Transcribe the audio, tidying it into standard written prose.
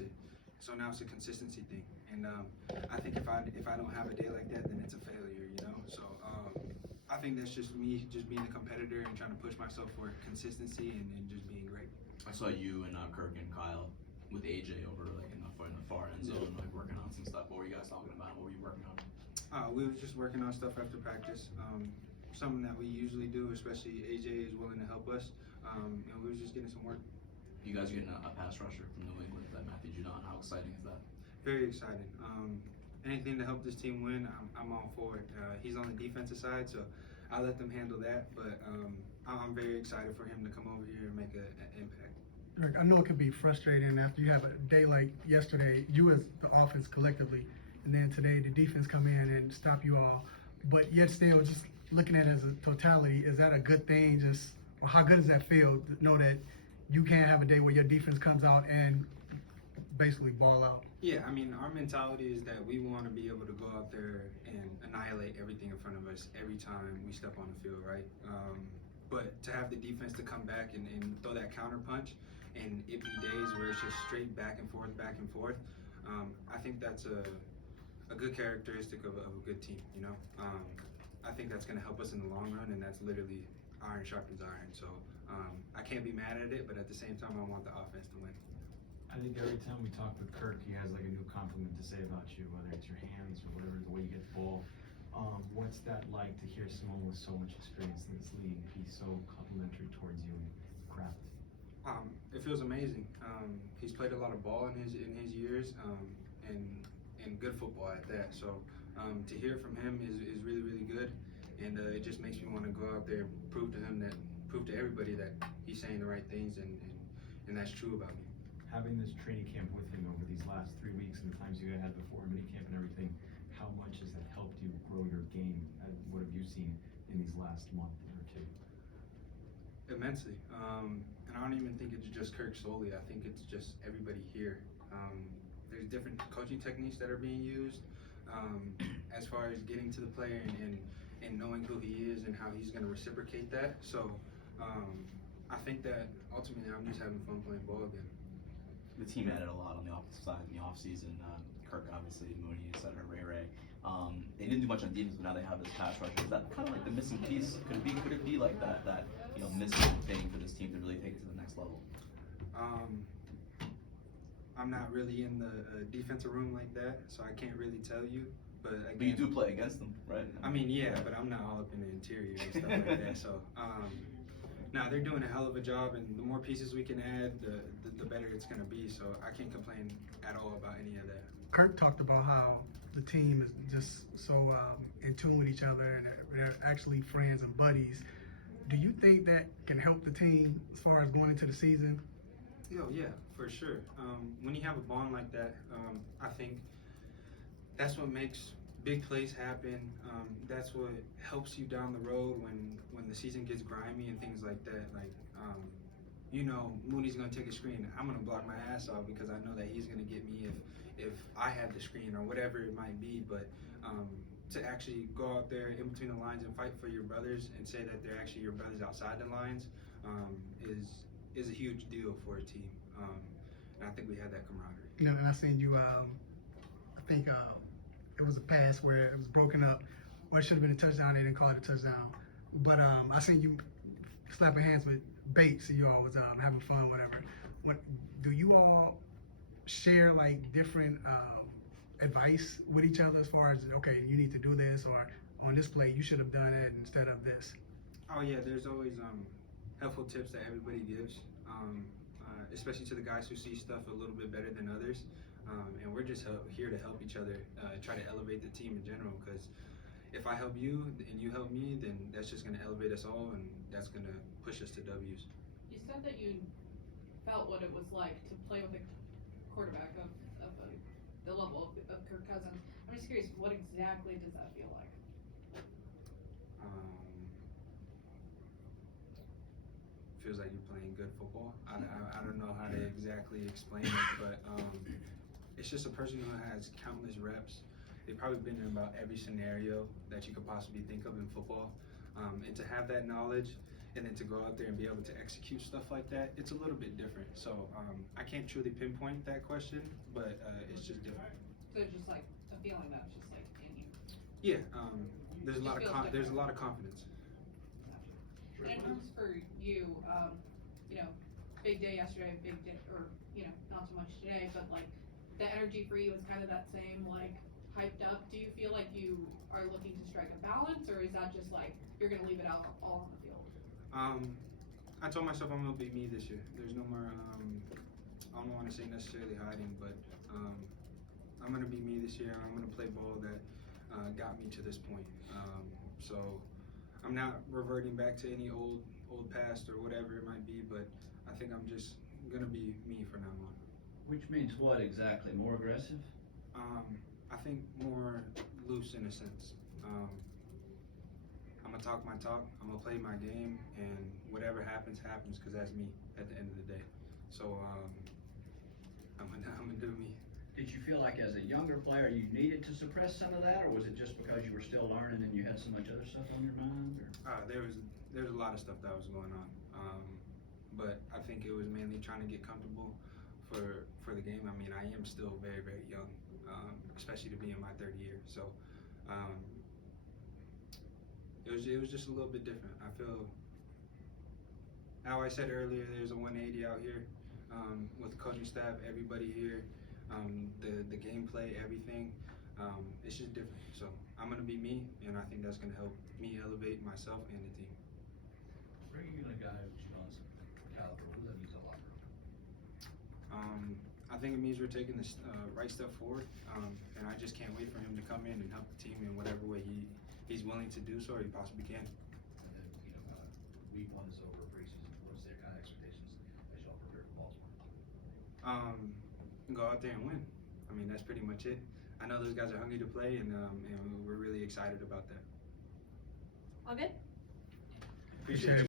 built it. So now it's a consistency thing, and I think if I don't have a day like that, then it's a failure, you know. So I think that's just me, just being a competitor and trying to push myself for consistency and just being great. I saw you and Kirk and Kyle with AJ over like in the far end zone, like working on some stuff. What were you guys talking about? What were you working on? We were just working on stuff after practice. Something that we usually do, especially AJ is willing to help us, and we were just getting some work. You guys are getting a pass rusher from New England, that Matthew Judon. How exciting is that? Very exciting. Anything to help this team win, I'm all for it. He's on the defensive side, so I'll let them handle that. But I'm very excited for him to come over here and make an impact. Drake, I know it can be frustrating after you have a day like yesterday, you as the offense collectively, and then today the defense come in and stop you all. But yet still, just looking at it as a totality, is that a good thing? Just how good does that feel to know that you can't have a day where your defense comes out and basically ball out? Yeah, I mean, our mentality is that we want to be able to go out there and annihilate everything in front of us every time we step on the field, right? But to have the defense to come back and throw that counter punch, and it be days where it's just straight back and forth, I think that's a good characteristic of a good team, you know? I think that's going to help us in the long run, and that's literally iron sharpens iron. So I can't be mad at it, but at the same time, I want the offense to win. I think every time we talk with Kirk, he has like a new compliment to say about you, whether it's your hands or whatever, the way you get the ball. What's that like to hear someone with so much experience in this league be so complimentary towards you and craft? It feels amazing. He's played a lot of ball in his years, and good football at that. So to hear from him is really, really good, and it just makes me want to go out there and prove to everybody that he's saying the right things, and that's true about me. Having this training camp with him over these last 3 weeks and the times you had before mini camp and everything, how much has that helped you grow your game? What have you seen in these last month or two? Immensely. And I don't even think it's just Kirk solely. I think it's just everybody here. There's different coaching techniques that are being used as far as getting to the player and knowing who he is and how he's going to reciprocate that. So I think that ultimately I'm just having fun playing ball again. The team added a lot on the offensive side in the offseason. Kirk, obviously, Mooney, etc., Ray. They didn't do much on defense, but now they have this pass rusher. Is that kind of like the missing piece? Could it be like that missing thing for this team to really take it to the next level? I'm not really in the defensive room like that, so I can't really tell you. But again, you do play against them, right? I mean, yeah, but I'm not all up in the interior and stuff like that. So, no, they're doing a hell of a job, and the more pieces we can add, the better it's going to be. So I can't complain at all about any of that. Kirk talked about how the team is just so in tune with each other, and they're actually friends and buddies. Do you think that can help the team as far as going into the season? Yeah, for sure. When you have a bond like that, I think that's what makes big plays happen. That's what helps you down the road when the season gets grimy and things like that. Like, you know, Mooney's gonna take a screen. I'm gonna block my ass off because I know that he's gonna get me if I have the screen or whatever it might be. But to actually go out there in between the lines and fight for your brothers and say that they're actually your brothers outside the lines is a huge deal for a team. And I think we had that camaraderie. You know, and I seen you. I think it was a pass where it was broken up, or it should have been a touchdown. They didn't call it a touchdown. But I seen you slapping hands with Bates, and you all was having fun, whatever. Do you all share like different advice with each other as far as, okay, you need to do this, or on this play you should have done it instead of this? Oh yeah, there's always helpful tips that everybody gives, especially to the guys who see stuff a little bit better than others. And we're just here to help each other, try to elevate the team in general, because if I help you and you help me, then that's just going to elevate us all, and that's going to push us to W's. You said that you felt what it was like to play with a quarterback of the level of Kirk Cousins. I'm just curious, what exactly does that feel like? Feels like you're playing good football. I don't know how to exactly explain it, but it's just a person who has countless reps. They've probably been in about every scenario that you could possibly think of in football. And to have that knowledge and then to go out there and be able to execute stuff like that, it's a little bit different. So I can't truly pinpoint that question, but it's just different. So it's just like a feeling that's just like in you. Yeah, there's a Just lot of feels there's a different. lot of confidence. And in terms for you, you know, big day yesterday, big day, or, you know, not so much today, but like, the energy for you is kind of that same, like, hyped up. Do you feel like you are looking to strike a balance, or is that just like, you're gonna leave it out all on the field? I told myself I'm gonna be me this year. There's no more, I don't want to say necessarily hiding, but I'm gonna be me this year. I'm gonna play ball that got me to this point. So I'm not reverting back to any old past or whatever it might be, but I think I'm just gonna be me from now on. Which means what exactly? More aggressive? I think more loose in a sense. I'm gonna talk my talk, I'm gonna play my game, and whatever happens, happens, because that's me at the end of the day. So I'm gonna do me. Did you feel like as a younger player you needed to suppress some of that, or was it just because you were still learning and you had so much other stuff on your mind? Or? There's a lot of stuff that was going on, but I think it was mainly trying to get comfortable for the game. I mean, I am still very, very young, especially to be in my third year. So it was just a little bit different. I feel, how I said earlier, there's a 180 out here with the coaching staff, everybody here, the gameplay, everything. It's just different. So I'm gonna be me, and I think that's gonna help me elevate myself and the team. Bringing in a guy who's John's caliber, what does that mean to the locker room? I think it means we're taking the right step forward, and I just can't wait for him to come in and help the team in whatever way he's willing to do so, or he possibly can. And then, week one is over, preseason, what's their kind of expectations as y'all prepare for Baltimore? Go out there and win. I mean, that's pretty much it. I know those guys are hungry to play, and we're really excited about that. All good? Appreciate you.